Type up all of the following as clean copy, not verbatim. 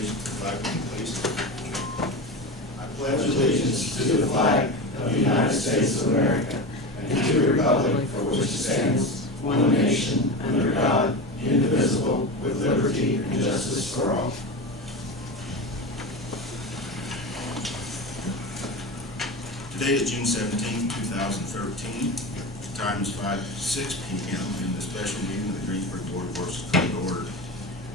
allegiance to the flag, please. I pledge allegiance to the flag of the United States of America and to the republic for which it stands, one nation, under God, indivisible, with liberty and justice for all. Today is June 17, 2013. The time is 5:06 p.m. in the special meeting of the Greensburg Board of Works is called to order.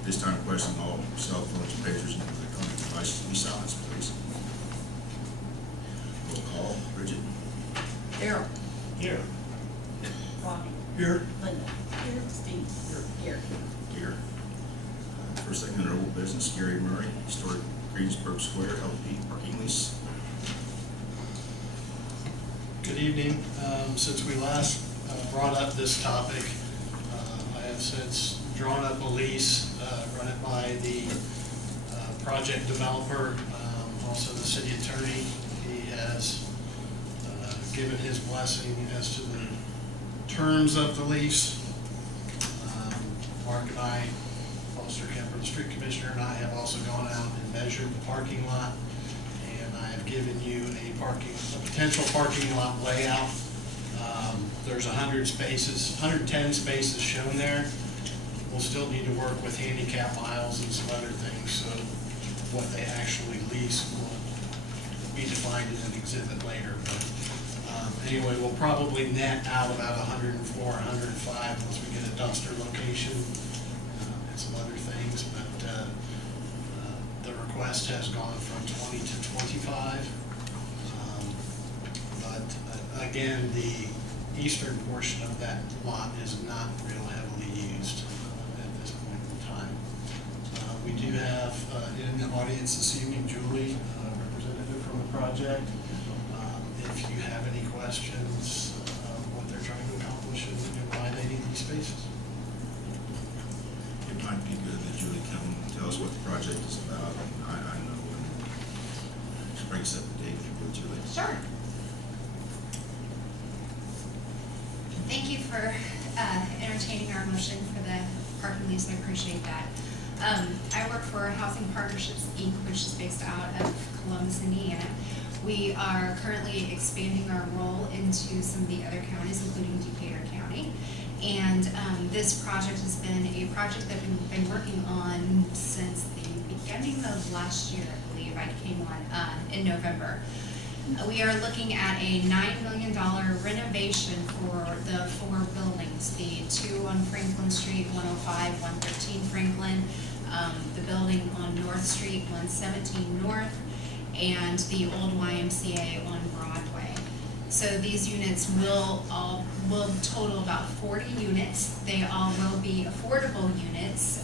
This time, requesting all cell phones and pagers and electronic devices to be silenced, please. Roll call. Bridget. Daryl. Here. Robbie. Here. Linda. Here. Steve. Here. Here. First thing under old business, Gary Murray, Historic Greensburg Square LP parking lease. Good evening. Since we last brought up this topic, I have since drawn up a lease, run it by the project developer, also the city attorney. He has given his blessing as to the terms of the lease. Mark and I, Foster Kemper, the street commissioner, and I have also gone out and measured the parking lot. I have given you a potential parking lot layout. There's 100 spaces, 110 spaces shown there. We'll still need to work with handicap aisles and some other things, so what they actually lease will be defined in an exhibit later. But anyway, we'll probably net out about 104, 105 once we get a dumpster location and some other things. But the request has gone from 20 to 25. But again, the eastern portion of that lot is not real heavily used at this point in time. We do have in the audience this evening Julie, representative from the project. If you have any questions what they're trying to accomplish and why they need these spaces. It might be good that Julie come and tell us what the project is about. I know when spring up the date, if you will, Julie. Sure. Thank you for entertaining our motion for the parking lease. I appreciate that. I work for Housing Partnerships, Inc., which is based out of Columbus, Indiana. We are currently expanding our role into some of the other counties, including Decatur County. And this project has been a project that we've been working on since the beginning of last year, I believe. I came on in November. We are looking at a $9 million renovation for the 4 buildings, the 2 on Franklin Street, 105, 113 Franklin, the building on North Street, 117 North, and the old YMCA on Broadway. So these units will total about 40 units. They all will be affordable units.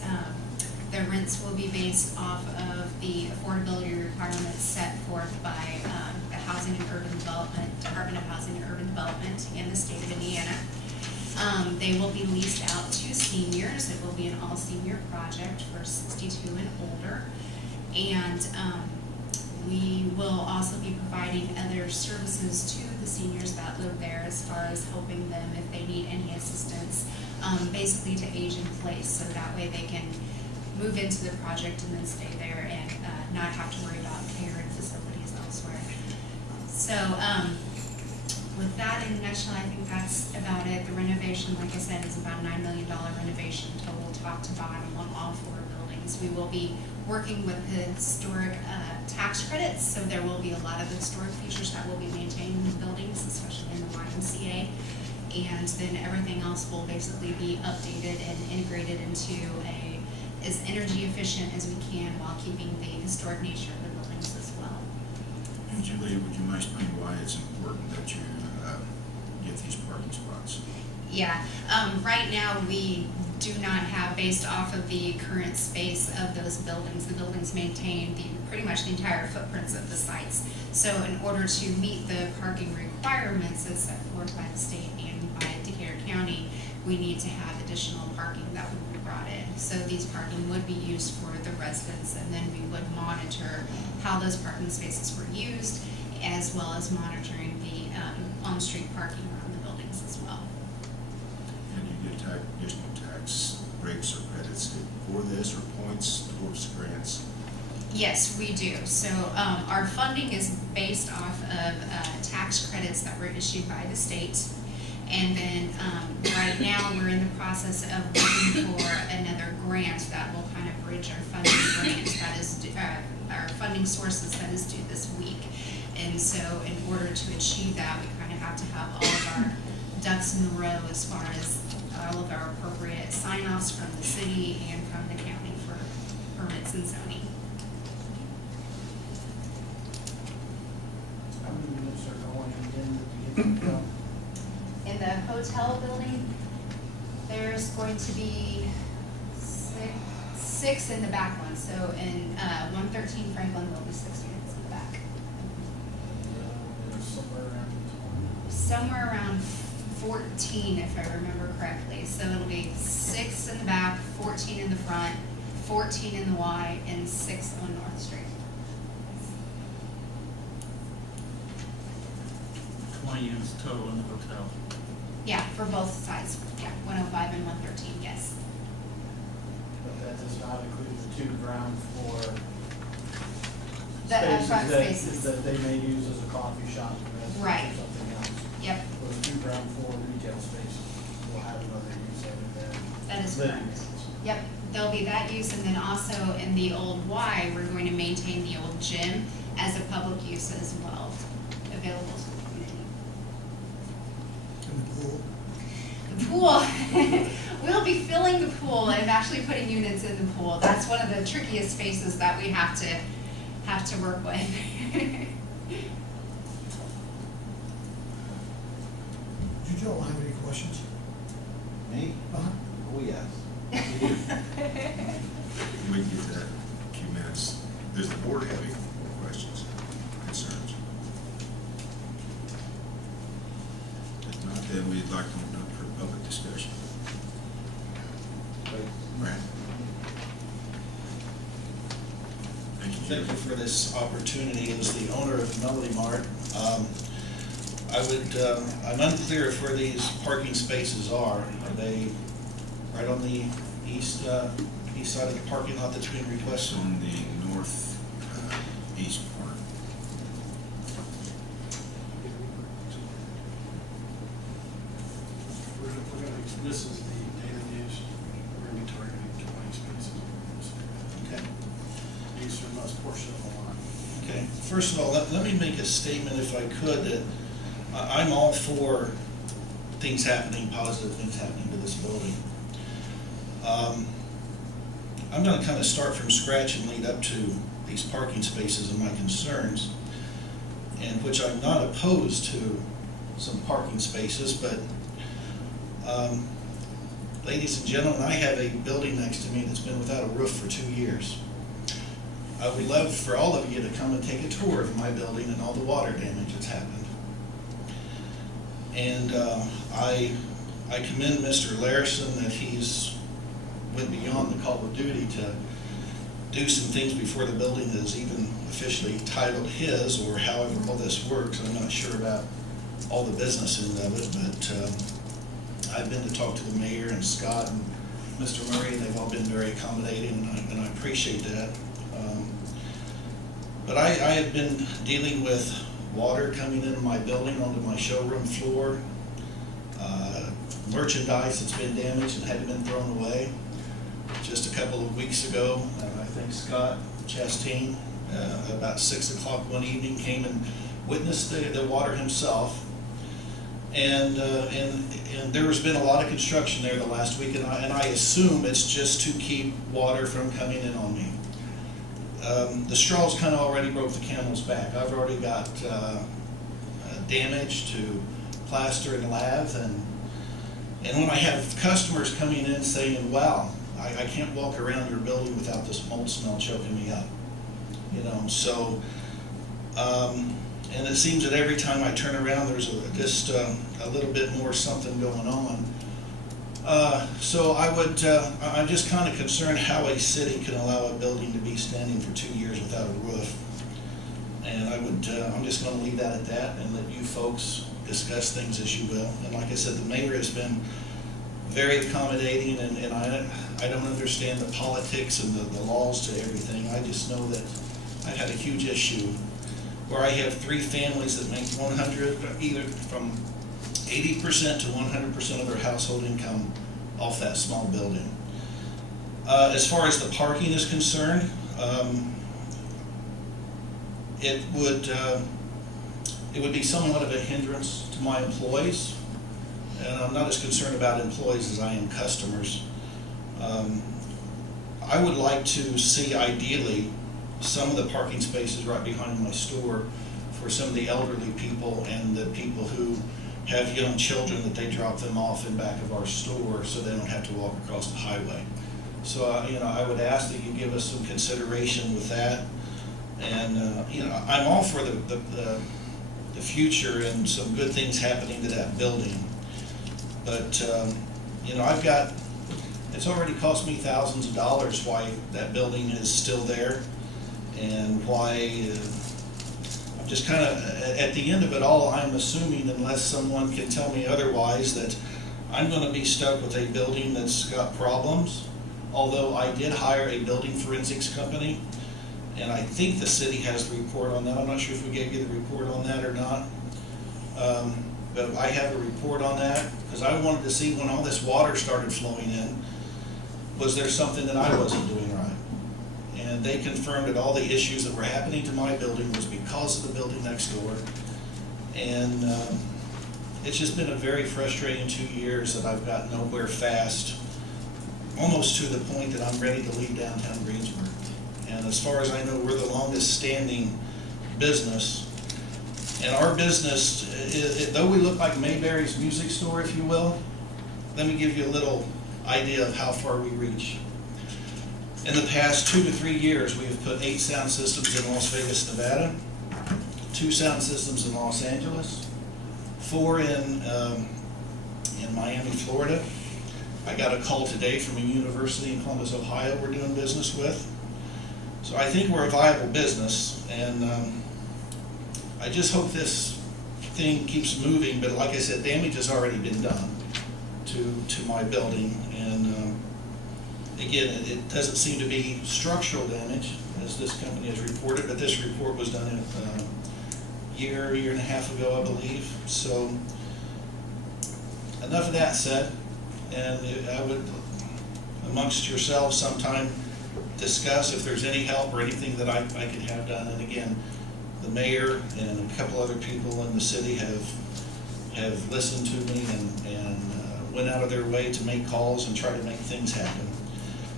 The rents will be based off of the affordability requirements set forth by the Housing and Urban Development, Department of Housing and Urban Development in the state of Indiana. They will be leased out to seniors. It will be an all-senior project for 62 and older. And we will also be providing other services to the seniors that live there as far as helping them if they need any assistance, basically to age in place, so that way they can move into the project and then stay there and not have to worry about care and facilities elsewhere. So with that in a nutshell, I think that's about it. The renovation, like I said, is about a $9 million renovation total, top to bottom, on all 4 buildings. We will be working with the historic tax credits, so there will be a lot of the historic features that will be maintained in the buildings, especially in the YMCA. And then everything else will basically be updated and integrated into as energy efficient as we can while keeping the historic nature of the buildings as well. And Julie, would you mind explaining why it's important that you get these parking spots? Yeah, right now we do not have, based off of the current space of those buildings, the buildings maintain pretty much the entire footprints of the sites. So in order to meet the parking requirements as set forth by the state and by Decatur County, we need to have additional parking that would be brought in. So these parking would be used for the residents, and then we would monitor how those parking spaces were used, as well as monitoring the on-street parking around the buildings as well. And you get additional tax breaks or credits for this, or points towards grants? Yes, we do. So our funding is based off of tax credits that were issued by the state. And then right now, we're in the process of looking for another grant that will kind of bridge our funding grant that is, our funding sources that is due this week. And so in order to achieve that, we kind of have to have all of our ducks in a row as far as all of our appropriate sign-offs from the city and from the county for permits and zoning. How many units are going in the In the hotel building, there's going to be six in the back one. So in 113 Franklin, there'll be 6 units in the back. Somewhere around 14, if I remember correctly. So it'll be 6 in the back, 14 in the front, 14 in the Y, and 6 on North Street. 20 units total in the hotel. Yeah, for both sides. Yeah, 105 and 113, yes. But that does not include the 2 ground floor The front that spaces. they may use as a coffee shop or Right. something else. Yep, Those 2 ground floor retail spaces will have another use other than that is living correct. rooms. Yep, there'll be that use, and then also in the old Y, we're going to maintain the old gym as a public use as well, available to the community. The pool, we'll be filling the pool and actually putting units in the pool. That's one of the trickiest spaces that we have to work with. You don't have any questions? Me? Uh-huh. Oh, yes. We can get that in a few minutes. Does the board have any questions, concerns? If not, then we'd like to open up for public discussion. Brad? Thank you, Thank you for this opportunity. As the owner of Melanie Mart, I'm unclear of where these parking spaces are. Are they right on the east side of the parking lot that's being It's requested? on the north east corner. This is the daily use. We're going to be targeting 20 spaces. Okay. These are most portion of the lot. Okay. First of all, let me make a statement, if I could, that I'm all for things happening, positive things happening to this building. I'm going to kind of start from scratch and lead up to these parking spaces and my concerns, and which I'm not opposed to some parking spaces, but ladies and gentlemen, I have a building next to me that's been without a roof for 2 years. I would love for all of you to come and take a tour of my building and all the water damage that's happened. And I commend Mr. Larison that he's went beyond the call of duty to do some things before the building is even officially titled his, or however all this works. I'm not sure about all the business end of it, but I've been to talk to the mayor and Scott and Mr. Murray, and they've all been very accommodating, and I appreciate that. But I have been dealing with water coming into my building onto my showroom floor, merchandise that's been damaged and hadn't been thrown away. Just a couple of weeks ago, I think Scott Chastain, about 6 o'clock one evening, came and witnessed the water himself. And there has been a lot of construction there the last week, and I assume it's just to keep water from coming in on me. The straws kind of already broke the camel's back. I've already got damage to plaster and lath, and when I have customers coming in saying, wow, I can't walk around your building without this mold smell choking me up, you know, so, and it seems that every time I turn around, there's just a little bit more something going on. So I'm just kind of concerned how a city can allow a building to be standing for 2 years without a roof. And I'm just going to leave that at that and let you folks discuss things as you will. And like I said, the mayor has been very accommodating, and I don't understand the politics and the laws to everything. I just know that I've had a huge issue where I have 3 families that make 100, either from 80% to 100% of their household income off that small building. As far as the parking is concerned, it would be somewhat of a hindrance to my employees, and I'm not as concerned about employees as I am customers. I would like to see ideally some of the parking spaces right behind my store for some of the elderly people and the people who have young children that they drop them off in back of our store so they don't have to walk across the highway. So, I would ask that you give us some consideration with that. And, I'm all for the future and some good things happening to that building. But, it's already cost me thousands of dollars why that building is still there, and why I'm just kind of, at the end of it all, I'm assuming, unless someone can tell me otherwise, that I'm going to be stuck with a building that's got problems. Although I did hire a building forensics company, and I think the city has the report on that. I'm not sure if we gave you the report on that or not. But I have a report on that, because I wanted to see when all this water started flowing in, was there something that I wasn't doing right? And they confirmed that all the issues that were happening to my building was because of the building next door. And it's just been a very frustrating 2 years that I've got nowhere fast, almost to the point that I'm ready to leave downtown Greensburg. And as far as I know, we're the longest standing business. And our business, though we look like Mayberry's music store, if you will, let me give you a little idea of how far we reach. In the past 2 to 3 years, we have put 8 sound systems in Las Vegas, Nevada, 2 sound systems in Los Angeles, 4 in Miami, Florida. I got a call today from a university in Columbus, Ohio we're doing business with. So I think we're a viable business, and I just hope this thing keeps moving. But like I said, damage has already been done to my building, and again, it doesn't seem to be structural damage, as this company has reported, but this report was done a year and a half ago, I believe. So enough of that said, and I would, amongst yourselves sometime, discuss if there's any help or anything that I can have done. And again, the mayor and a couple other people in the city have listened to me and went out of their way to make calls and try to make things happen.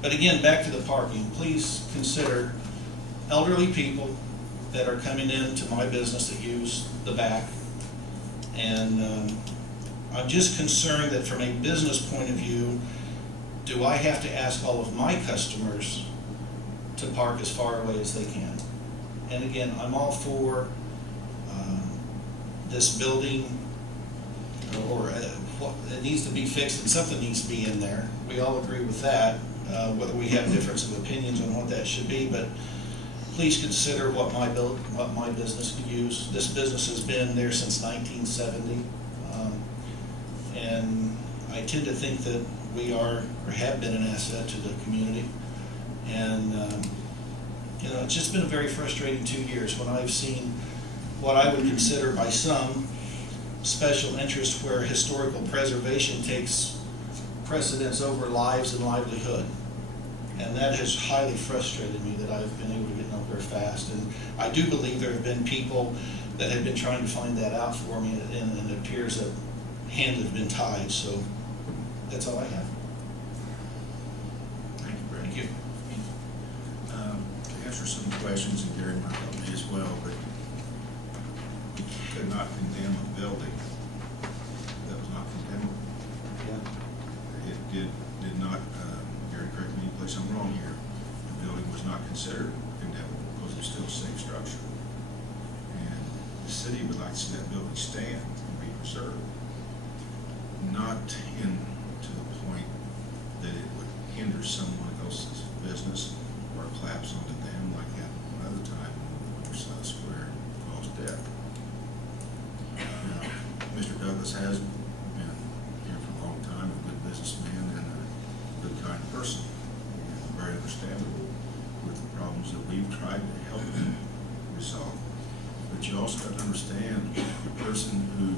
But again, back to the parking, please consider elderly people that are coming into my business that use the back. And I'm just concerned that from a business point of view, do I have to ask all of my customers to park as far away as they can? And again, I'm all for this building, or it needs to be fixed and something needs to be in there. We all agree with that, whether we have difference of opinions on what that should be, but please consider what my business could use. This business has been there since 1970, and I tend to think that we are, or have been, an asset to the community. And it's just been a very frustrating 2 years when I've seen what I would consider by some special interest where historical preservation takes precedence over lives and livelihood. And that has highly frustrated me, that I've been able to get nowhere fast. And I do believe there have been people that have been trying to find that out for me, and it appears that hands have been tied. So that's all I have. Thank you, Brad. Thank you. To answer some questions, and Gary might help me as well, but you could not condemn a building that was not condemnable. It did not, Gary, correct me please, I'm wrong here. The building was not considered condemnable because it's still a safe structure. And the city would like to see that building stand and be preserved, not to the point that it would hinder someone else's business or collapse onto them like happened one other time in South Square and caused death. Now, Mr. Douglas has been here for a long time, a good businessman and a good, kind person, and very understandable with the problems that we've tried to help him saw. But you also have to understand, the person who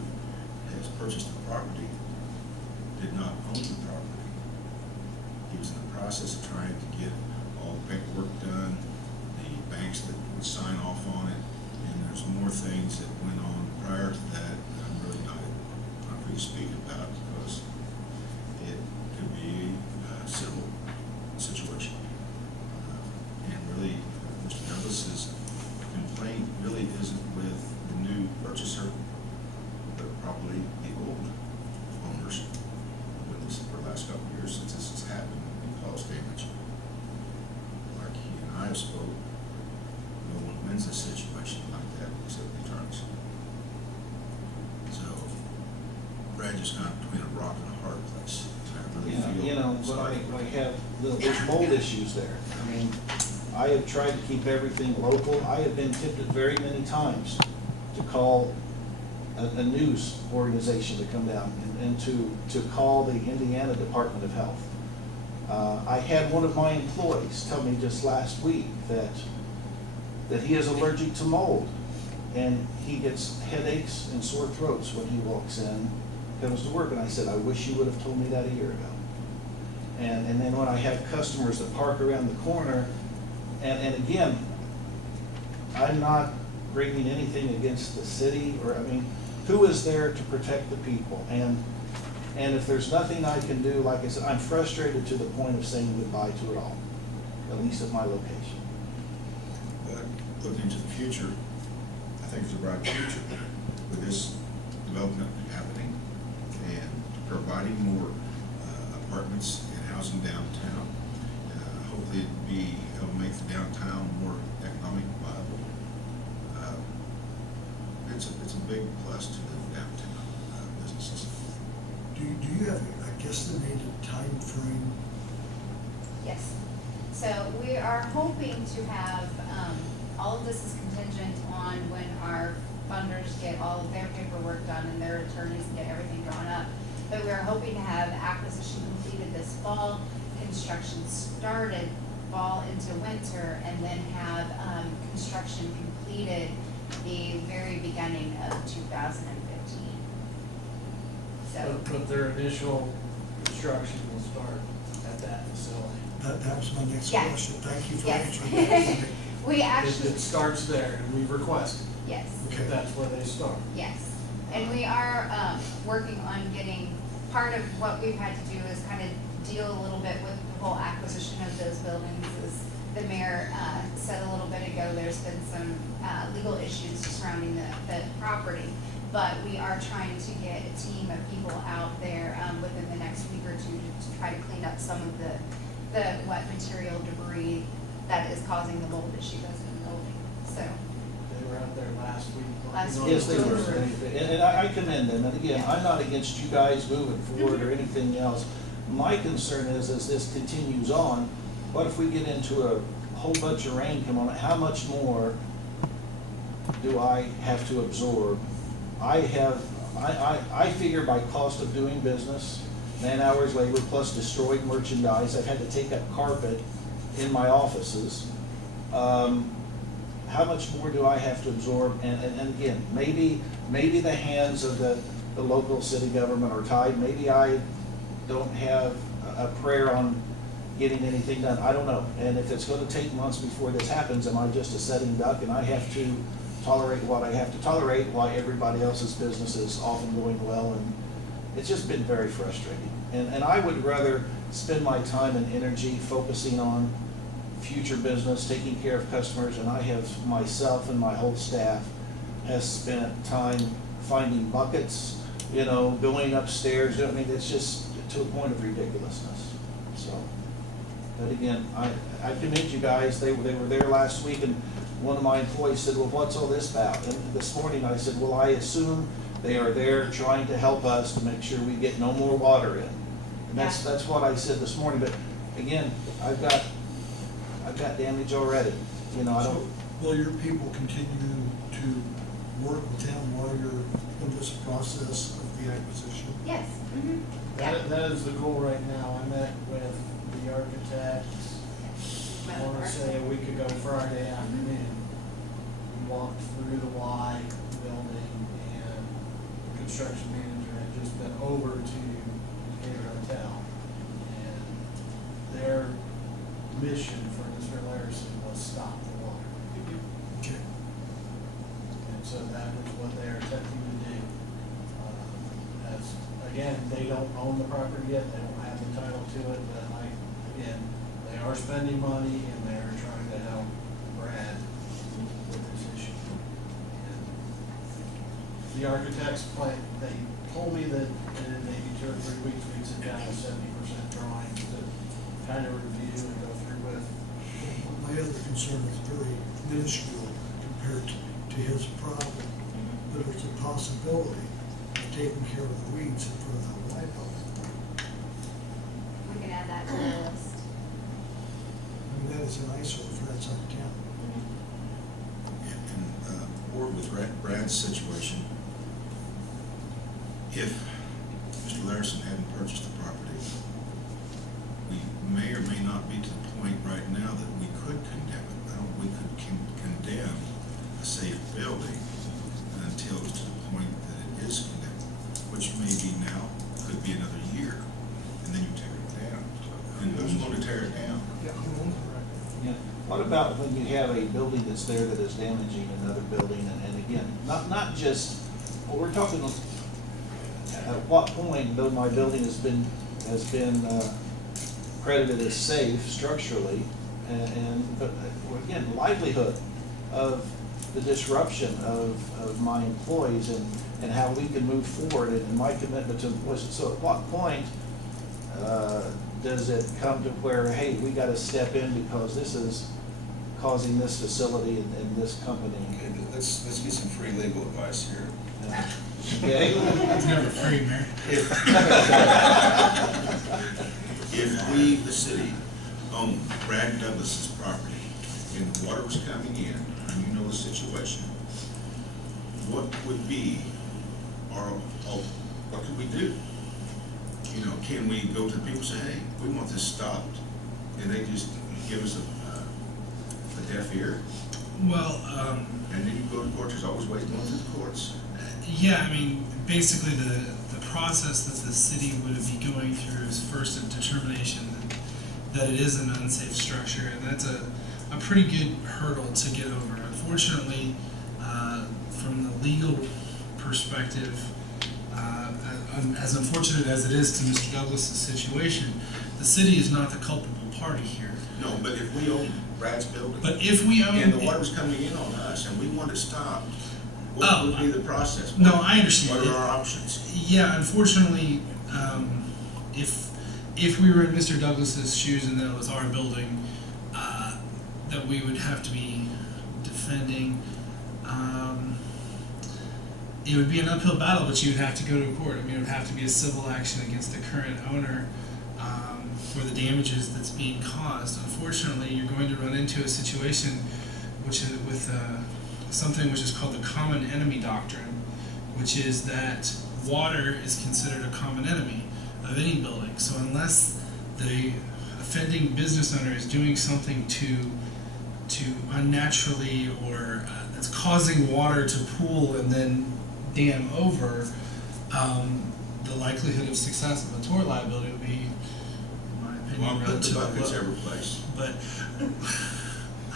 has purchased the property did not own the property. He was in the process of trying to get all the paperwork done, the banks that would sign off on it, and there's more things that went on prior to that that I'm really not free to speak about, because it could be a civil situation. And really, Mr. Douglas's complaint really isn't with the new purchaser, but probably the old owners, with this for the last couple of years since this has happened and caused damage. Like he and I have spoke, no one wins a situation like that except the attorneys. So Brad just got between a rock and a hard place. I really Yeah, feel you know, but sorry. I have, there's mold issues there. I mean, I have tried to keep everything local. I have been tempted very many times to call a news organization to come down and to call the Indiana Department of Health. I had one of my employees tell me just last week that he is allergic to mold, and he gets headaches and sore throats when he walks in, comes to work, and I said, I wish you would have told me that a year ago. And then when I have customers that park around the corner, and again, I'm not bringing anything against the city, or, I mean, who is there to protect the people? And if there's nothing I can do, like I said, I'm frustrated to the point of saying goodbye to it all, at least at my location. But looking into the future, I think there's a bright future with this development happening and providing more apartments and housing downtown. Hopefully it'll make the downtown more economically viable. It's a big plus to the downtown businesses. Do you have a guesstimated time frame? Yes. So we are hoping to have, all of this is contingent on when our funders get all of their paperwork done and their attorneys get everything drawn up. But we are hoping to have acquisition completed this fall, construction started fall into winter, and then have construction completed the very beginning of 2015. So, But their initial construction will start at that facility. That was my next Yes. question. Thank you for Yes. answering that. we actually, It starts there, and we request yes. Okay. that that's where they start. Yes, and we are working on getting, part of what we've had to do is kind of deal a little bit with the whole acquisition of those buildings. As the mayor said a little bit ago, there's been some legal issues surrounding the property. But we are trying to get a team of people out there within the next week or two to try to clean up some of the wet material debris that is causing the mold issues in the building, so. They were out there last week. Last working on week. Yes, they were, the- and I commend them, and again, I'm not against you guys moving forward or anything else. My concern is, as this continues on, what if we get into a whole bunch of rain come on, how much more do I have to absorb? I figure by cost of doing business, man hours, labor, plus destroyed merchandise, I've had to take up carpet in my offices. How much more do I have to absorb? And again, maybe the hands of the local city government are tied. Maybe I don't have a prayer on getting anything done. I don't know. And if it's gonna take months before this happens, am I just a sitting duck and I have to tolerate what I have to tolerate while everybody else's business is often going well? And it's just been very frustrating. And I would rather spend my time and energy focusing on future business, taking care of customers, and I have, myself and my whole staff has spent time finding buckets, going upstairs. I mean, it's just to a point of ridiculousness, so. But again, I commend you guys. They were there last week, and one of my employees said, well, what's all this about? And this morning I said, well, I assume they are there trying to help us to make sure we get no more water in. And that's what I said this morning, but again, I've got damage already, I don't. So will your people continue to work with them while you're in this process of the acquisition? Yes. Mm-hmm. Yeah. That is the goal right now. I met with the architect, I want to say a week ago Friday afternoon. We walked through the Y building, and the construction manager had just been over to Decatur Hotel. And their mission for Mr. Larson was stop the water. Okay. And so that is what they are attempting to do. As, again, they don't own the property yet, they don't have the title to it, but again, they are spending money and they are trying to help Brad with this issue. And the architect's plan, they told me that in maybe 2 or 3 weeks, we'd sit down with 70% drawings to kind of review and go through with. My other concern is very minuscule compared to his problem, but there's a possibility of taking care of the weeds in front of the Y building. We can add that to the list. I mean, that is an eyesore for that side of town. And board with Brad's situation, if Mr. Larson hadn't purchased the property, we may or may not be to the point right now that we could condemn it. We could condemn a safe building until it's to the point that it is condemned, which may be now, could be another year, and then you tear it down. And who's going to tear it down? Yeah. What about when you have a building that's there that is damaging another building, and again, not just, well, we're talking at what point, though my building has been credited as safe structurally, but again, livelihood of the disruption of my employees and how we can move forward, and my commitment to, so at what point does it come to where, hey, we got to step in because this is causing this facility and this company? Okay, let's get some free legal advice here. Okay? It's never free, Mayor. If we, the city, own Brad Douglas's property and the water was coming in, and you know the situation, what would be what could we do? You know, can we go to the people and say, hey, we want this stopped, and they just give us a deaf ear? Well, And then you go to court, there's always ways going to the courts. yeah, I mean, basically the process that the city would be going through is first a determination that it is an unsafe structure, and that's a pretty good hurdle to get over. Unfortunately, from the legal perspective, as unfortunate as it is to Mr. Douglas's situation, the city is not the culpable party here. No, but if we own Brad's building. But if we own And the water's coming in on us, and we want it stopped, what would be the process? No, I understand. What are our options? Yeah, unfortunately, if we were in Mr. Douglas's shoes and that was our building, that we would have to be defending, it would be an uphill battle, but you would have to go to court. I mean, it would have to be a civil action against the current owner for the damages that's being caused. Unfortunately, you're going to run into a situation which is with something which is called the common enemy doctrine, which is that water is considered a common enemy of any building. So unless the offending business owner is doing something to unnaturally or that's causing water to pool and then dam over, the likelihood of success of a tort liability would be, in my opinion, Well, put the relatively buckets low. every place. But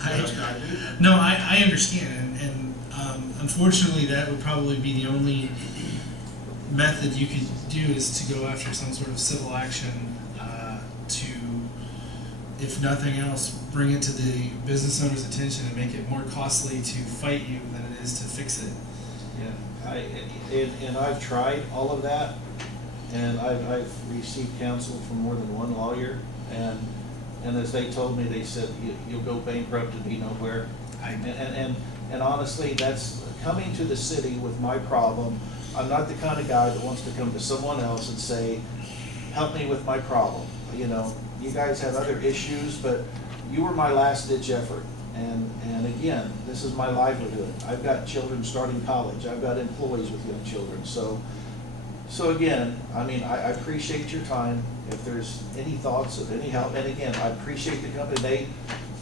What else can I do? no, I understand, and unfortunately, that would probably be the only method you could do is to go after some sort of civil action to, if nothing else, bring it to the business owner's attention and make it more costly to fight you than it is to fix it. Yeah, and I've tried all of that, and I've received counsel from more than one lawyer, and as they told me, they said, you'll go bankrupt and be nowhere. And honestly, that's coming to the city with my problem. I'm not the kind of guy that wants to come to someone else and say, help me with my problem. You know, you guys have other issues, but you were my last ditch effort. And again, this is my livelihood. I've got children starting college. I've got employees with young children. So again, I mean, I appreciate your time. If there's any thoughts of any help, and again, I appreciate the company. They,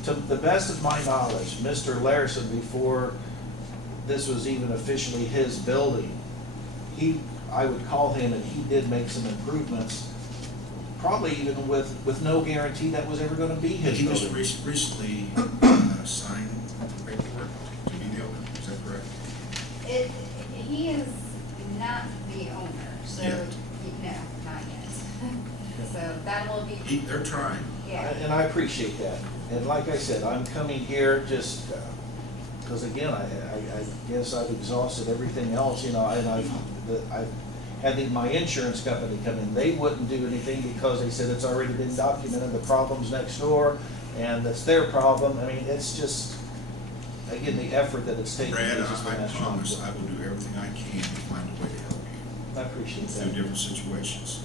to the best of my knowledge, Mr. Larson, before this was even officially his building, I would call him and he did make some improvements, probably even with no guarantee that was ever gonna be his He just building. recently signed paperwork to be the owner, is that correct? He is not the owner, so, Yet. no, not yet. So that will be, They're trying. yeah. And I appreciate that. And like I said, I'm coming here just, because again, I guess I've exhausted everything else, you know, and I've had my insurance company come in. They wouldn't do anything because they said it's already been documented, the problem's next door, and that's their problem. I mean, it's just, again, the effort that it's taken. Brad, is just I astronomical. promise I will do everything I can to find a way to help you I appreciate through that. different situations.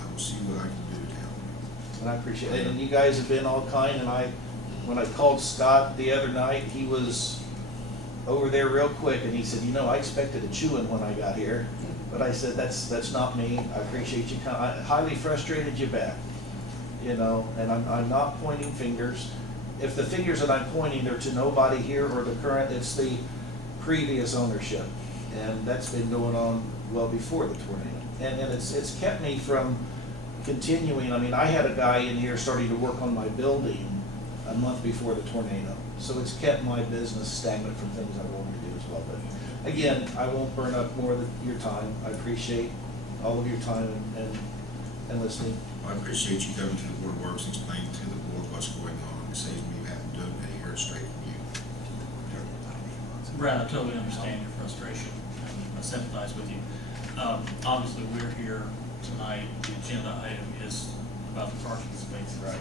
I will see what I can do to help you. And I appreciate it. And you guys have been all kind, and when I called Scott the other night, he was over there real quick, and he said, you know, I expected a chewing when I got here. But I said, that's not me. I appreciate you I highly frustrated you back, you know, and I'm not pointing fingers. If the fingers that I'm pointing, they're to nobody here or the current, it's the previous ownership. And that's been going on well before the tornado. And it's kept me from continuing. I mean, I had a guy in here starting to work on my building a month before the tornado. So it's kept my business stagnant from things I wanted to do as well. But again, I won't burn up more of your time. I appreciate all of your time and listening. I appreciate you coming to the Board of Works and explaining to the board what's going on. It saves me having to hear it straight from you. Brad, I totally understand your frustration, and I sympathize with you. Obviously, we're here tonight, the agenda item is about the parking spaces. Right.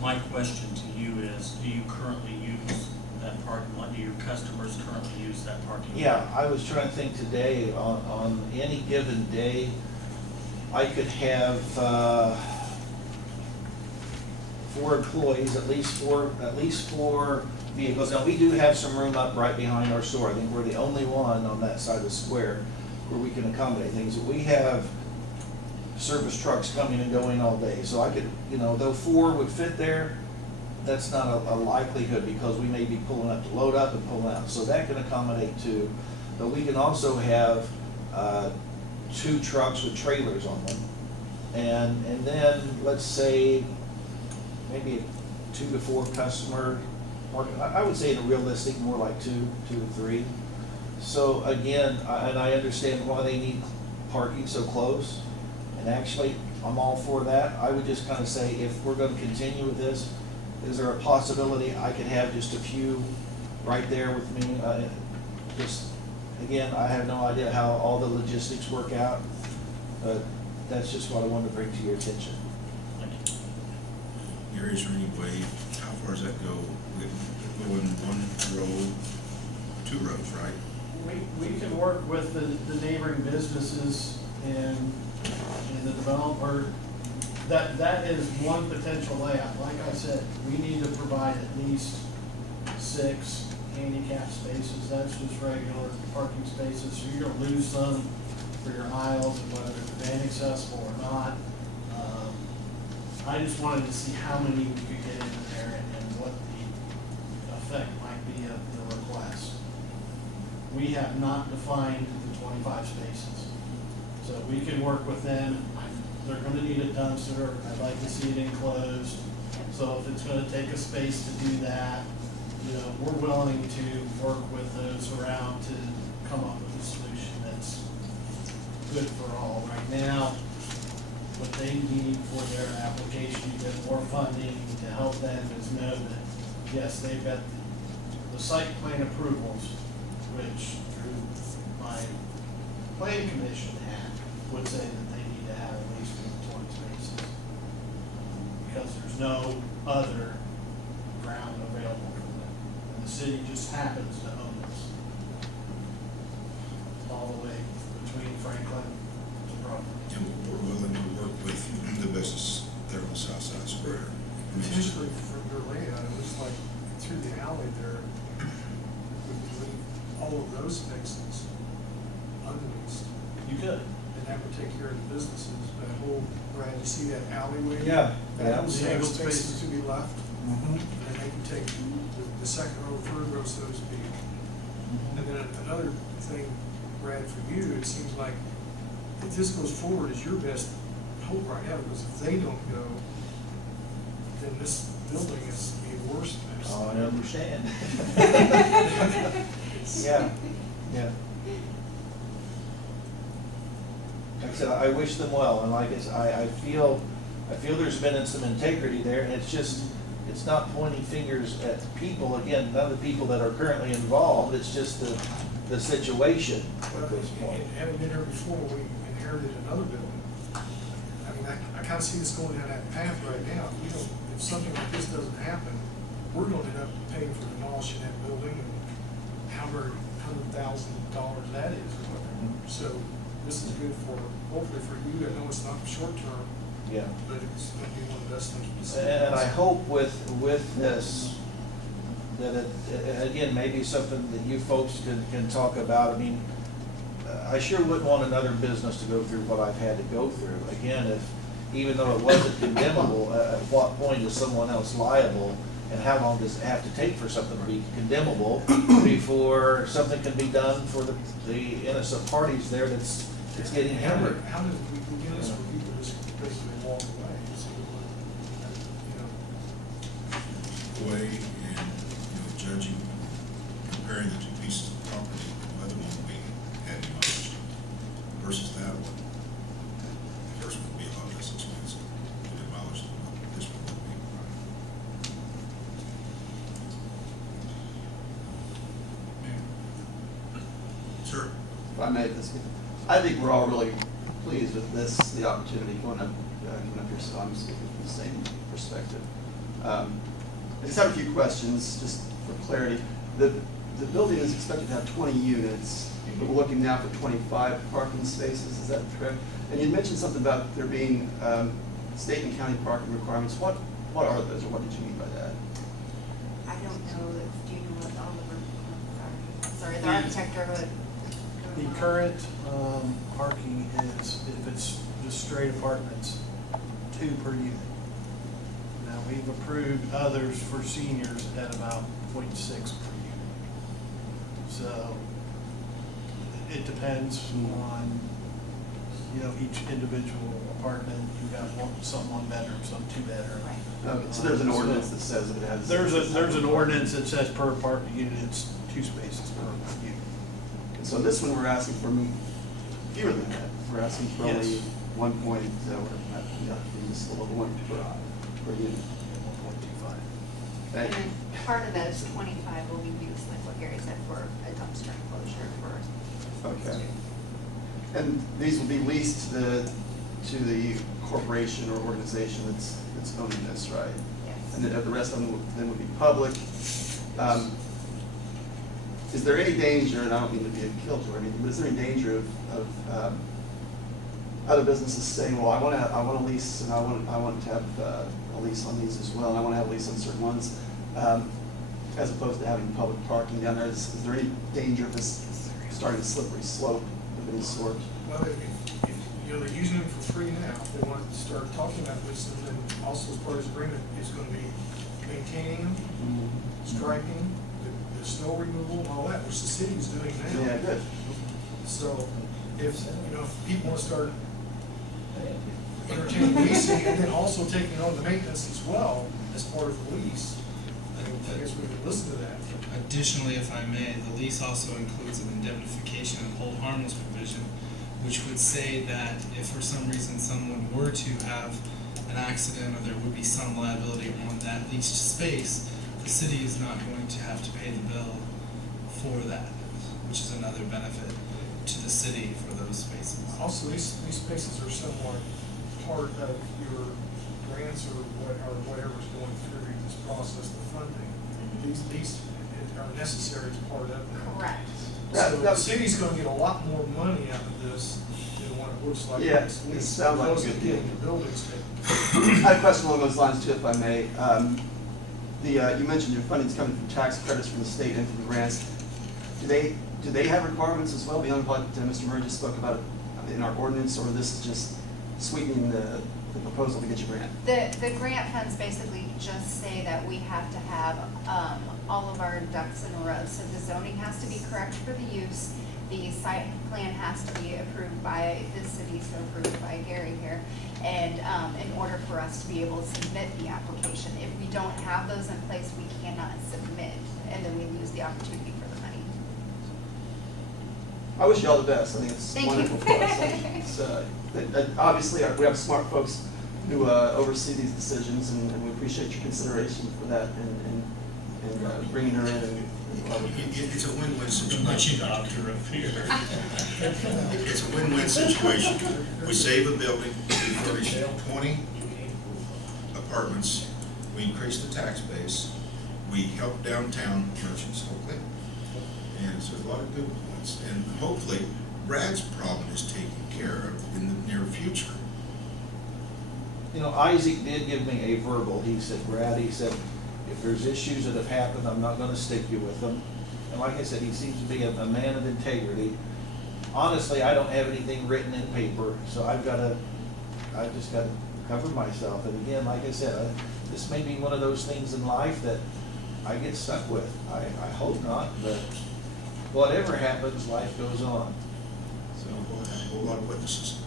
My question to you is, do you currently use that parking lot? Do your customers currently use that parking lot? Yeah, I was trying to think today, on any given day, I could have 4 employees, at least four vehicles. Now, we do have some room up right behind our store. I think we're the only one on that side of the square where we can accommodate things. We have service trucks coming and going all day. So I could, you know, though 4 would fit there, that's not a likelihood because we may be pulling up to load up and pull out. So that can accommodate 2. But we can also have 2 trucks with trailers on them. And then, let's say, maybe a 2 to 4 customer parking. I would say in a realistic, more like 2 to 3. So again, and I understand why they need parking so close. And actually, I'm all for that. I would just kind of say, if we're going to continue with this, is there a possibility I could have just a few right there with me? Just, again, I have no idea how all the logistics work out, but that's just what I wanted to bring to your attention. Thank you. Gary, is there any way, how far does that go? Going 1 road, 2 roads, right? We can work with the neighboring businesses and the developer. That is one potential layout. Like I said, we need to provide at least 6 handicap spaces. That's just regular parking spaces. So you're gonna lose some for your aisles and whether it's van accessible or not. I just wanted to see how many we could get in there and what the effect might be of the request. We have not defined the 25 spaces. So we can work with them. They're gonna need a dumpster. I'd like to see it enclosed. So if it's gonna take a space to do that, you know, we're willing to work with those around to come up with a solution that's good for all. Right now, what they need for their application to get more funding to help them is know that, yes, they've got the site plan approvals, which through my plan commission hat would say that they need to have at least 20 spaces. Because there's no other ground available for them. And the city just happens to own this. All the way between Franklin to Brooklyn. And we're willing to work with the business there on the south side square. Potentially for your layout, it was like through the alley there, we could leave all of those spaces unleased. You could. And that would take care of the businesses, that whole, Brad, you see that alleyway? Yeah, yeah. Those Yeah, those spaces spaces. to be left, Mm-hmm. and they can take the second row, third row, so to speak. And then another thing, Brad, for you, it seems like if this goes forward, is your best hope right now, because if they don't go, then this building is a worse mess. Oh, I understand. Yeah, yeah. Like I said, I wish them well, and like I feel there's been some integrity there, and it's not pointing fingers at people, again, none of the people that are currently involved, it's just the situation Well, at this point. having been here before, we inherited another building. I mean, I kind of see this going down that path right now. If something like this doesn't happen, we're going to end up paying for demolishing that building and however $100,000 that is or whatever. So this is good for, hopefully for you. I know it's not short term, Yeah. but it's going to be one of the best things for the city. And I hope with this, that it, again, maybe something that you folks can talk about. I mean, I sure wouldn't want another business to go through what I've had to go through. Again, even though it wasn't condemnable, at what point is someone else liable? And how long does it have to take for something to be condemnable before something can be done for the innocent parties there that's getting hammered? How did we get this for people just basically walk away? Way and, judging, comparing the two pieces of property, whether one will be had demolished versus that one. The first one would be a lot less expensive to demolish than what this one would be. Sir? If I may, I think we're all really pleased with this, the opportunity going up here, so I'm speaking from the same perspective. I just have a few questions, just for clarity. The building is expected to have 20 units, but we're looking now for 25 parking spaces, is that correct? And you mentioned something about there being state and county parking requirements. What are those, or what did you mean by that? I don't know if, do you know what Oliver, sorry, the architect or what? The current parking is, if it's just straight apartments, 2 per unit. Now, we've approved others for seniors at about 0.6 per unit. So it depends on, each individual apartment. You got some 1 bedroom, some 2 bedroom. Okay, so there's an ordinance that says that it has. There's an ordinance that says per apartment unit, it's 2 spaces per unit. So this one, we're asking for fewer than that. We're asking for only Yes. 1 point, just a little 1 per unit. 1.25. Thank And you. then part of those 25 will be used, like what Gary said, for a dumpster enclosure for. Okay. And these will be leased to the corporation or organization that's owning this, right? Yes. And then the rest of them would be public. Is there any danger, and I don't mean to be a killjoy or anything, but is there any danger of other businesses saying, well, I want to lease, and I want to have a lease on these as well, and I want to have a lease on certain ones, as opposed to having public parking down there? Is there any danger of this starting a slippery slope of any sort? Well, if they're using them for free now, if they want to start talking about this, and then also as part of this agreement, it's going to be maintaining them, striping, the snow removal and all that, which the city is doing now. Yeah, good. So if people want to start entertaining leasing and then also taking on the maintenance as well as part of the lease, I guess we could listen to that. Additionally, if I may, the lease also includes an indemnification and hold harmless provision, which would say that if for some reason someone were to have an accident or there would be some liability on that leased space, the city is not going to have to pay the bill for that, which is another benefit to the city for those spaces. Also, these spaces are somewhat part of your grants or whatever's going through this process of funding. These are necessary as part of it. Correct. So the city's gonna get a lot more money out of this than what it looks like. Yeah, this it lease, sounds like a because good of deal. getting the buildings taken. I have a question along those lines too, if I may. You mentioned your funding's coming from tax credits from the state and from grants. Do they have requirements as well beyond what Mr. Murray just spoke about in our ordinance, or this is just sweetening the the proposal to get your grant? The grant funds basically just say that we have to have, all of our ducks in a row. So the zoning has to be correct for the use, the site plan has to be approved by the city, so approved by Gary here. And, in order for us to be able to submit the application, if we don't have those in place, we cannot submit, and then we lose the opportunity for the money. I wish you all the best. I think it's Thank you. wonderful for us. Obviously, we have smart folks who oversee these decisions, and we appreciate your consideration for that and bringing her in. It's a win-win situation. Much doctor up here. It's a win-win situation. We save a building, we furnish 20 apartments, we increase the tax base, we help downtown merchants, hopefully. And so there's a lot of good points. And hopefully Brad's problem is taken care of in the near future. You know, Isaac did give me a verbal. He said, Brad, he said, if there's issues that have happened, I'm not gonna stick you with them. And like I said, he seems to be a man of integrity. Honestly, I don't have anything written in paper, so I've just gotta cover myself. And again, like I said, this may be one of those things in life that I get stuck with. I hope not, but whatever happens, life goes on. So we'll have a whole lot of witnesses.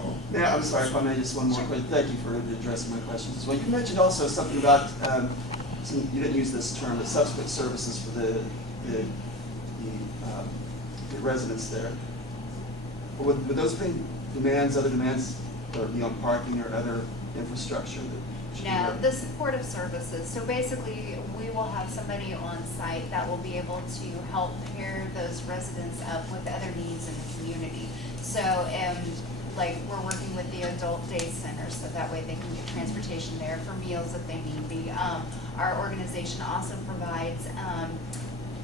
Oh, Yeah, I'm sorry if I may, just one more question. Thank you for addressing my questions. Well, you mentioned also something about, you didn't use this term, but subsequent services for the residents there. Would those be demands, other demands, or beyond parking or other infrastructure that should be No, there? the supportive services, so basically, we will have somebody on site that will be able to help pair those residents up with other needs in the community. So, like, we're working with the adult day center, so that way they can get transportation there for meals if they need be. Our organization also provides,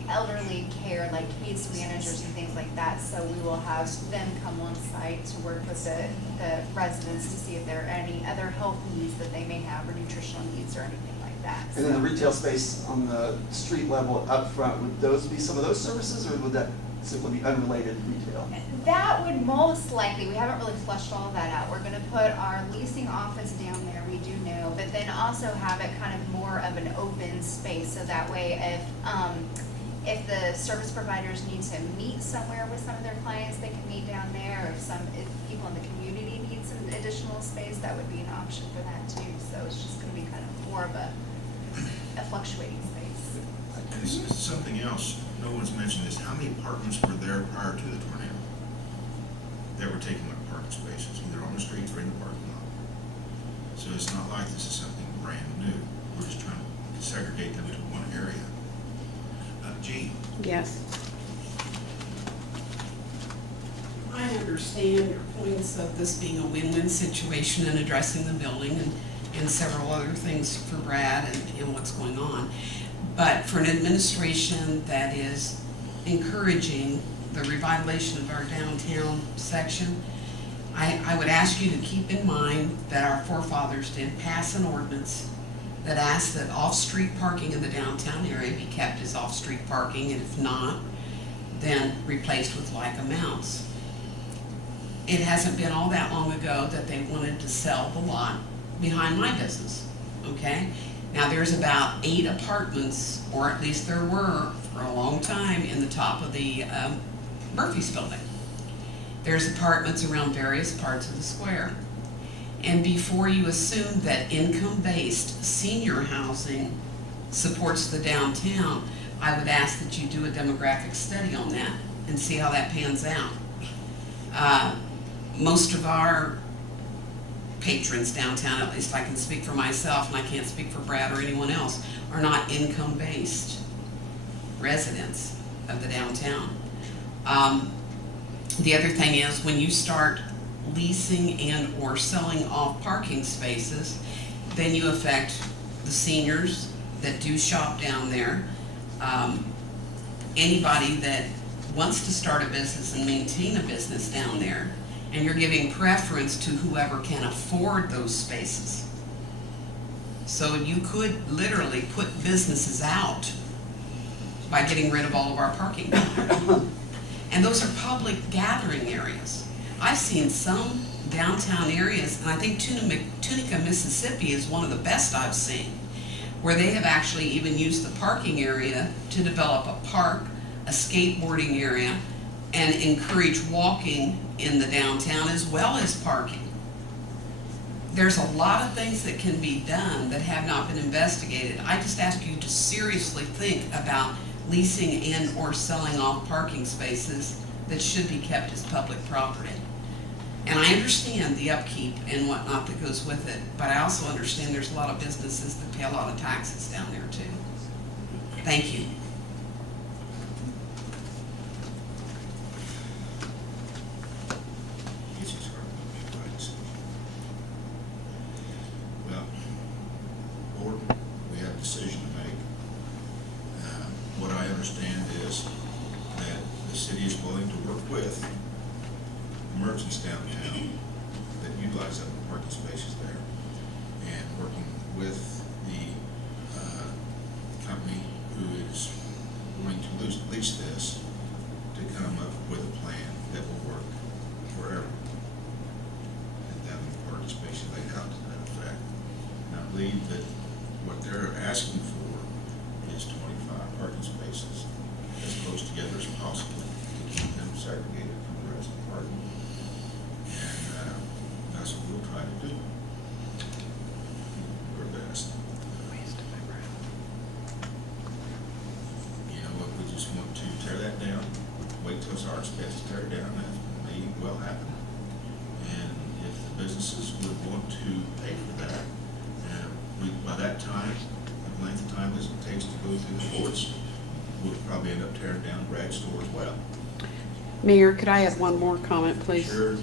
elderly care, like case managers and things like that, so we will have them come on site to work with the residents to see if there are any other health needs that they may have, or nutritional needs, or anything like that. And then the retail space on the street level up front, would those be some of those services, or would that simply be unrelated retail? That would most likely, we haven't really fleshed all of that out. We're gonna put our leasing office down there, we do know, but then also have it kind of more of an open space, so that way if the service providers need to meet somewhere with some of their clients, they can meet down there, or if people in the community need some additional space, that would be an option for that too. So it's just gonna be kind of more of a fluctuating space. and it's something else, no one's mentioned this, how many apartments were there prior to the tornado that were taking up parking spaces, either on the street or in the parking lot? So it's not like this is something brand new, we're just trying to segregate them into one area. Jean? Yes. I understand your points of this being a win-win situation and addressing the building and several other things for Brad and what's going on. But for an administration that is encouraging the revitalization of our downtown section, I would ask you to keep in mind that our forefathers did pass an ordinance that asked that off-street parking in the downtown area be kept as off-street parking, and if not, then replaced with like amounts. It hasn't been all that long ago that they wanted to sell the lot behind my business, okay? Now, there's about 8 apartments, or at least there were for a long time, in the top of the Murphy's building. There's apartments around various parts of the square. And before you assume that income-based senior housing supports the downtown, I would ask that you do a demographic study on that and see how that pans out. Most of our patrons downtown, at least I can speak for myself, and I can't speak for Brad or anyone else, are not income-based residents of the downtown. The other thing is, when you start leasing and or selling off parking spaces, then you affect the seniors that do shop down there. Anybody that wants to start a business and maintain a business down there, and you're giving preference to whoever can afford those spaces. So you could literally put businesses out by getting rid of all of our parking down there. And those are public gathering areas. I've seen some downtown areas, and I think Tunica, Mississippi is one of the best I've seen, where they have actually even used the parking area to develop a park, a skateboarding area, and encourage walking in the downtown as well as parking. There's a lot of things that can be done that have not been investigated. I just ask you to seriously think about leasing and or selling off parking spaces that should be kept as public property. And I understand the upkeep and whatnot that goes with it, but I also understand there's a lot of businesses that pay a lot of taxes down there too. Thank you. Well, board, we have a decision to make. What I understand is that the city is willing to work with merchants downtown that utilize that parking spaces there, and working with the company who is going to lease this to come up with a plan that will work forever. And that parking spaces laid out to that effect. And I believe that what they're asking for is 25 parking spaces as close together as possible to keep them segregated from the rest of the parking. And that's what we'll try to do. Our best. You know what, we just want to tear that down, wait till it's our expense to tear it down, that may well happen. And if the businesses would want to pay for that, by that time, the length of time that it takes to go through the courts, we'll probably end up tearing down Brad's store as well. Mayor, could I have one more comment, please? Sure.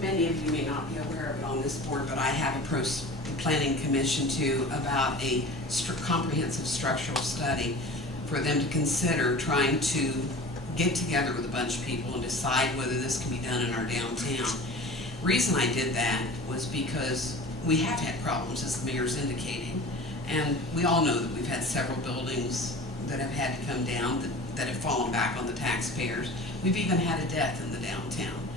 Many of you may not be aware of it on this board, but I have approached the Planning Commission too about a comprehensive structural study for them to consider trying to get together with a bunch of people and decide whether this can be done in our downtown. Reason I did that was because we have had problems, as the mayor's indicating, and we all know that we've had several buildings that have had to come down that have fallen back on the taxpayers. We've even had a death in the downtown.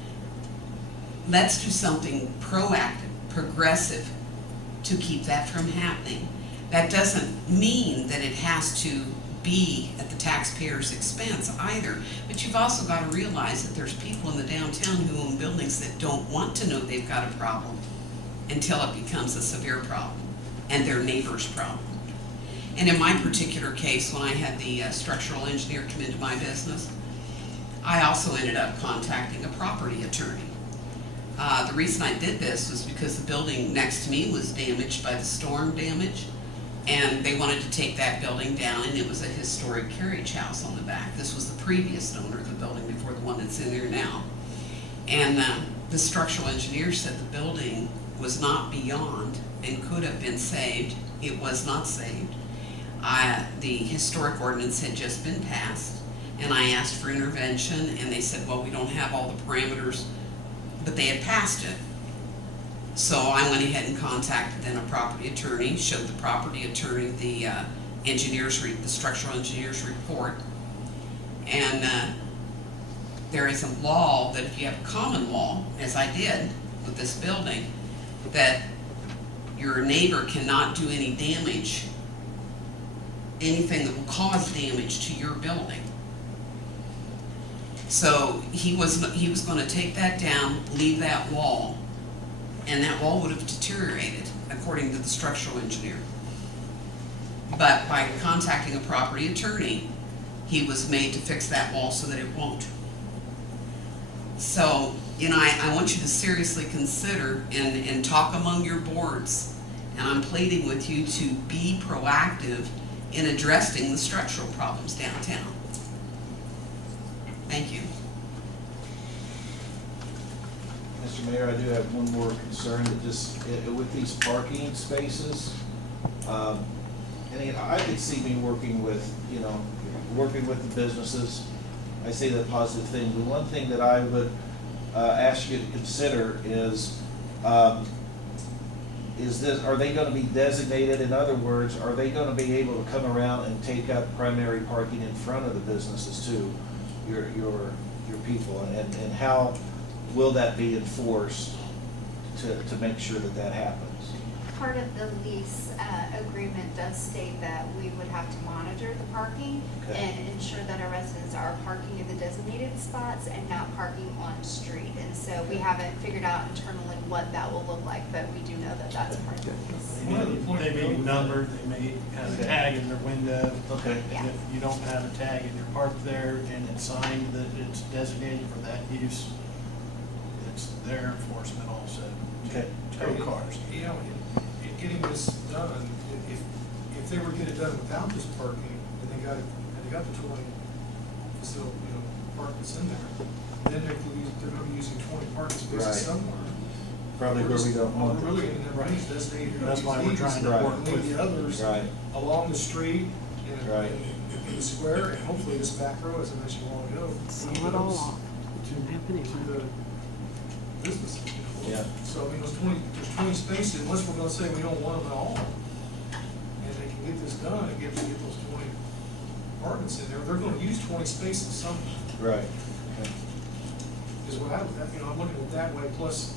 Let's do something proactive, progressive, to keep that from happening. That doesn't mean that it has to be at the taxpayer's expense either, but you've also got to realize that there's people in the downtown who own buildings that don't want to know they've got a problem until it becomes a severe problem and their neighbor's problem. And in my particular case, when I had the structural engineer come into my business, I also ended up contacting a property attorney. The reason I did this was because the building next to me was damaged by the storm damage, and they wanted to take that building down, and it was a historic carriage house on the back. This was the previous owner of the building before the one that's in there now. And the structural engineer said the building was not beyond and could have been saved. It was not saved. The historic ordinance had just been passed, and I asked for intervention, and they said, well, we don't have all the parameters, but they had passed it. So I went ahead and contacted then a property attorney, showed the property attorney the the structural engineer's report, and there is a law that if you have a common law, as I did with this building, that your neighbor cannot do any damage, anything that will cause damage to your building. So he was going to take that down, leave that wall, and that wall would have deteriorated, according to the structural engineer. But by contacting a property attorney, he was made to fix that wall so that it won't. So, you know, I want you to seriously consider and talk among your boards, and I'm pleading with you to be proactive in addressing the structural problems downtown. Thank you. Mr. Mayor, I do have one more concern that just, with these parking spaces, and I could see me working with the businesses. I say that positive thing. The one thing that I would ask you to consider is this, are they going to be designated? In other words, are they going to be able to come around and take up primary parking in front of the businesses too? your people, and how will that be enforced to make sure that that happens? Part of the lease agreement does state that we would have to monitor the parking Okay. and ensure that our residents are parking in the designated spots and not parking on street. And so we haven't figured out internally what that will look like, but we do know that that's part of the lease. They may be numbered, they may have a tag in their window. Okay. And if you don't have a tag and you're parked there and it's signed that it's designated for that use, it's their enforcement also. Okay. Tow cars. You know, in getting this done, if they were to get it done without this parking, and they got the 20 facility, parkings in there, then they're gonna be using 20 parking Right. spaces somewhere. Probably where we don't want We're them. really gonna have these designated. That's why we're trying to Right. work And leave with. the others Right. along the street and Right. in the square, and hopefully this back row, as I mentioned a while ago, Seal it all off. Happening. to the businesses. Yeah. So, I mean, there's 20 spaces, unless we're gonna say we don't want them at all, and they can get this done and get those 20 apartments in there, they're gonna use 20 spaces somewhere, Right. Okay. is what I'm looking at it that way, plus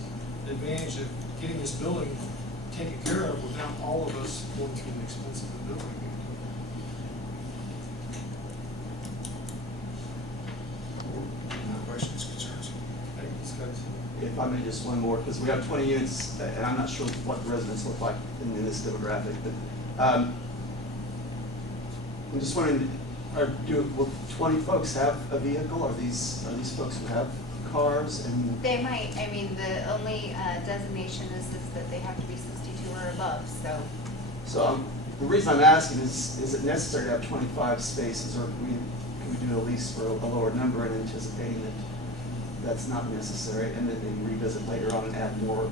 the advantage of getting this building taken care of without all of us going through the expense of the building. Questions, concerns? I think it's got to- If I may, just one more, because we have 20 units, and I'm not sure what the residents look like in this demographic, but I'm just wondering, will 20 folks have a vehicle? Are these folks who have cars? And They might, I mean, the only designation is that they have to be 62 or above, so. so the reason I'm asking is it necessary to have 25 spaces, or can we do a lease for a lower number and anticipating that that's not necessary, and then they revisit later on and add more?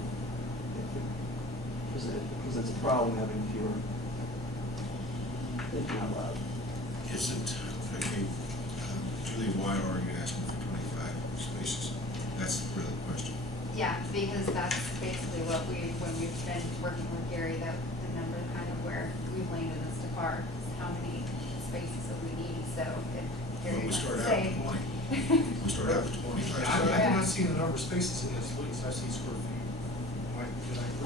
Because it's a problem having fewer. Thinking out loud. Is it, okay, Julie, why are you asking for 25 spaces? That's really the question. Yeah, because that's basically when we've been working with Gary, that the number kind of where we've landed as to far, how many spaces that we need, so if Gary Well, we wants start to out say. with 20. We start out with 20. I'm not seeing the number of spaces in this lease, I see square feet.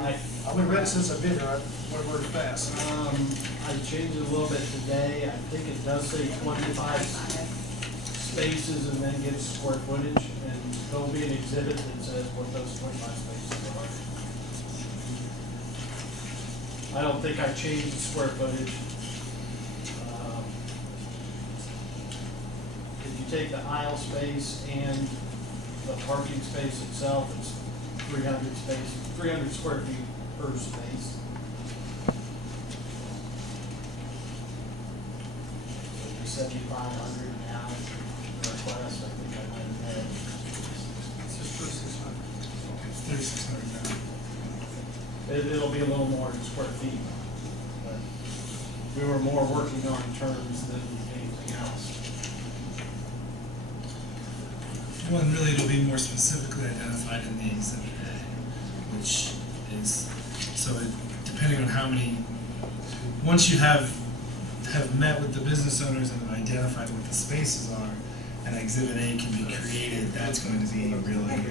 I've been read it since I've been here, I went very fast. I changed it a little bit today. I think it does say 25 spaces and then gives square footage. And there'll be an exhibit that says what those 25 spaces are. I don't think I changed the square footage. If you take the aisle space and the parking space itself, it's 300 square feet per space. 7,500 now, the request, I think I might have had. It's just 3,600. It's 3,600 now. It'll be a little more in square feet, but we were more working on terms than anything else. Well, and really, it'll be more specifically identified in the Exhibit A, which is, so depending on how many, once you have met with the business owners and have identified what the spaces are, and Exhibit A can be created, that's going to be really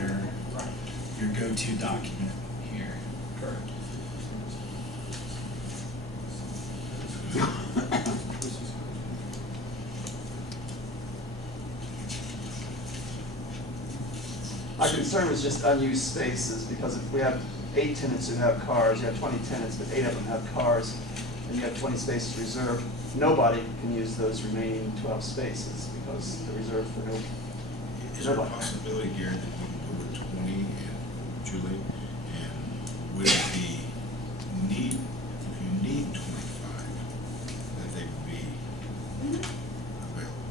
your go-to document here. Correct. My concern was just unused spaces, because if we have 8 tenants who have cars, you have 20 tenants, but 8 of them have cars, and you have 20 spaces reserved, nobody can use those remaining 12 spaces, because they're reserved for no. Is there a possibility, Gary, that we can go with 20 and Julie, and would it be if you need 25, that they would be available?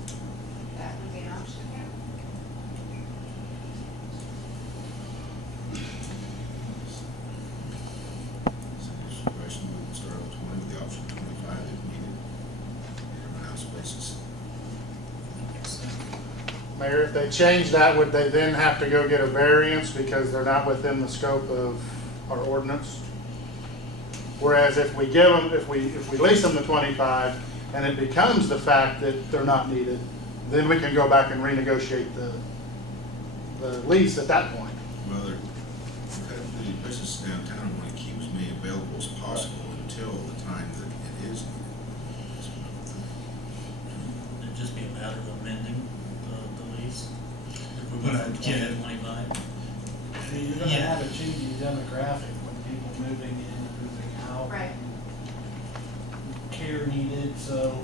That would be an option, yeah. So this question, we would start with 20 with the option of 25 if needed. Everyone else spaces. Mayor, if they change that, would they then have to go get a variance because they're not within the scope of our ordinance? Whereas if we give them, if we lease them the 25 and it becomes the fact that they're not needed, then we can go back and renegotiate the lease at that point. Well, the business downtown want to keep as many available as possible until the time that it is needed. It'd just be a matter of amending the lease. If we But went I from 20 get to it. 25. See, you're gonna Yeah. have a changing demographic when people moving in, moving out. Right. Care needed, so,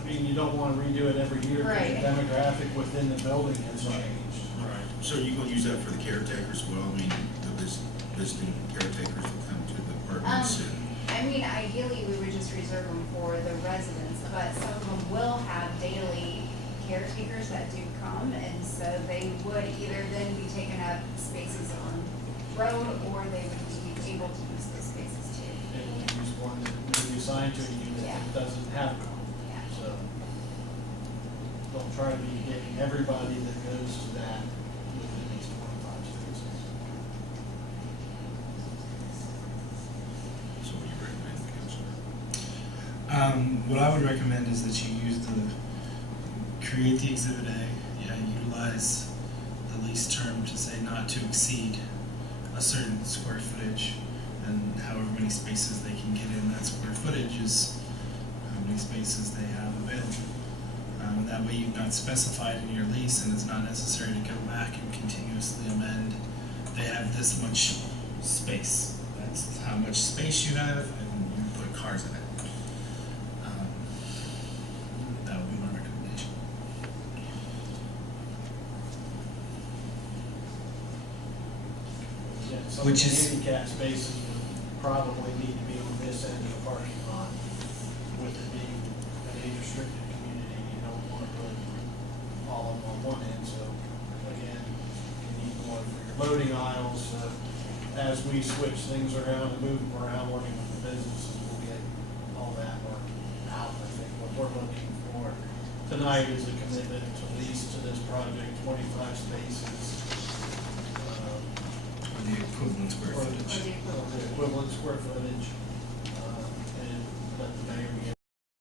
I mean, you don't wanna redo it every year, because Right. the demographic within the building has changed. Right. So you gonna use that for the caretakers as well? I mean, the visiting caretakers that come to the apartments and. I mean, ideally, we would just reserve them for the residents, but some of them will have daily caretakers that do come, and so they would either then be taking up spaces on road, or they would be able to use those spaces too. And you use one that maybe assigned to a unit Yeah. that doesn't have one, Yeah. so. Don't try to be getting everybody that goes to that within these 25 spaces. So what do you recommend, Counselor? What I would recommend is that you use create the Exhibit A, utilize the lease term to say not to exceed a certain square footage, and however many spaces they can get in that square footage is how many spaces they have available. That way you've not specified in your lease, and it's not necessary to go back and continuously amend. They have this much space. That's how much space you have, and you put cars in it. That would be my recommendation. Yeah, some Which is- handicap spaces would probably need to be on this end of the parking lot. With it being an age-restricted community, you don't want to put all of them on one end, so again, you need one for your loading aisles. As we switch things around and move them around, working with the businesses, we'll get all that worked out. I think what we're looking for tonight is a commitment to lease to this project 25 spaces. Or the equivalent square Or footage. the equivalent square footage